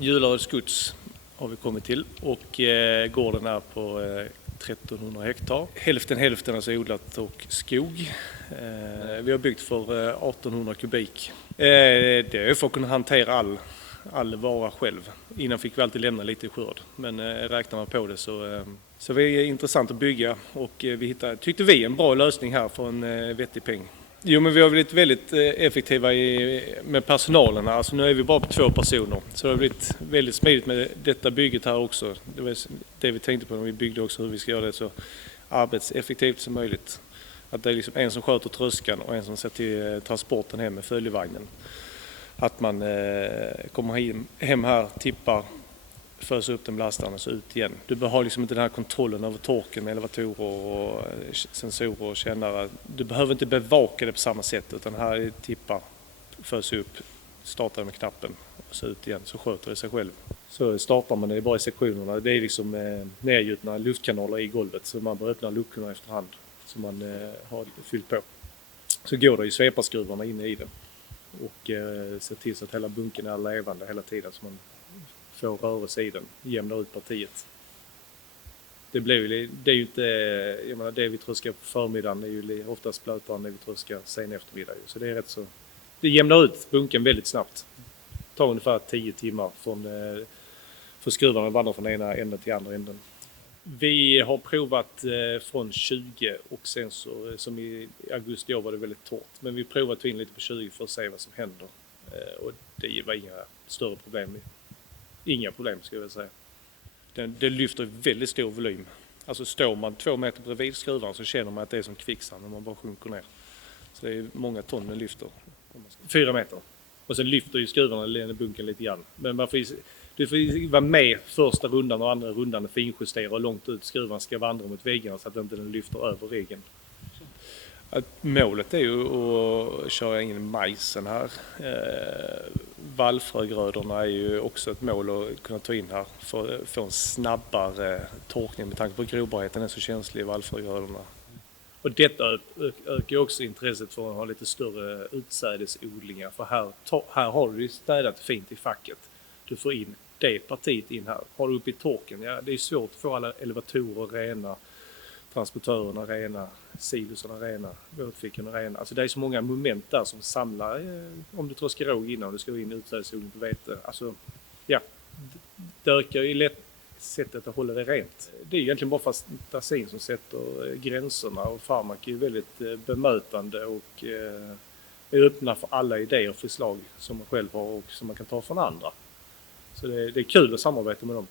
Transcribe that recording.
Jularöds gods har vi kommit till och gården är på 1300 hektar. Hälften alltså odlat och skog. Vi har byggt för 1800 kubik. Det är för att kunna hantera all vara själv. Innan fick vi alltid lämna lite i skörd, men räknar man på det så det är intressant att bygga och tyckte vi en bra lösning här för en vettig peng. Jo, men vi har blivit väldigt effektiva med personalen här. Alltså nu är vi bara på 2 personer. Så det har blivit väldigt smidigt med detta bygget här också. Det var det vi tänkte på när vi byggde också, hur vi ska göra det så arbetseffektivt som möjligt. Att det är liksom en som sköter tröskan och en som ser till transporten hem med följevagnen. Att man kommer hem här, tippar, förs upp den blastarna och så ut igen. Du behöver liksom inte den här kontrollen över torken med elevatorer och sensorer och kännare. Du behöver inte bevaka det på samma sätt, utan här tippar, förs upp, startar med knappen och så ut igen, så sköter det sig själv. Så startar man det bara i sektionerna. Det är liksom nedgjutna luftkanaler i golvet, så man bör öppna luckorna efterhand som man har fyllt på. Så går det i sveparskruvarna inne i den och ser till så att hela bunken är levande hela tiden, så man får rörelse i den, jämnar ut partiet. Det är ju inte, jag menar, det vi tröskar på förmiddagen är ju oftast blötare än det vi tröskar sen eftermiddag. Så det är rätt så, det jämnar ut bunken väldigt snabbt. Det tar ungefär 10 timmar för skruvarna vandrar från ena änden till andra änden. Vi har provat från 20 och sen så, som i augusti var det väldigt torrt. Men vi provar att ta in lite på 20 för att se vad som händer. Och det var inga större problem. Inga problem skulle jag säga. Det lyfter väldigt stor volym. Alltså står man 2 meter bredvid skruvan så känner man att det är som kvicksand när man bara sjunker ner. Så det är många ton den lyfter. 4 meter. Och sen lyfter ju skruvarna bunken lite grann. Men du får vara med första rundan och andra rundan och finjustera och långt ut skruvan ska vandra mot väggarna så att inte den lyfter över regeln. Målet är ju att köra in majsen här. Vallfrögrödorna är ju också ett mål att kunna ta in här för att få en snabbare torkning med tanke på att grobarheten är så känslig i vallfrögrödorna. Och detta ökar också intresset för att ha lite större utsädesodlingar, för här har du städat fint i facket. Du får in det partiet in här. Har du uppe i torken, ja, det är svårt att få alla elevatorer rena, transportörerna rena, silosarna rena, båtfickorna rena. Alltså det är så många moment där som samlar, om du tröskar råg innan du ska in utsädesodling på vete. Alltså, ja, det ökar ju lätt sättet att hålla det rent. Det är egentligen bara fantasin som sätter gränserna, och Farmak är ju väldigt bemötande och är öppna för alla idéer och förslag som man själv har och som man kan ta från andra. Så det är kul att samarbeta med dem.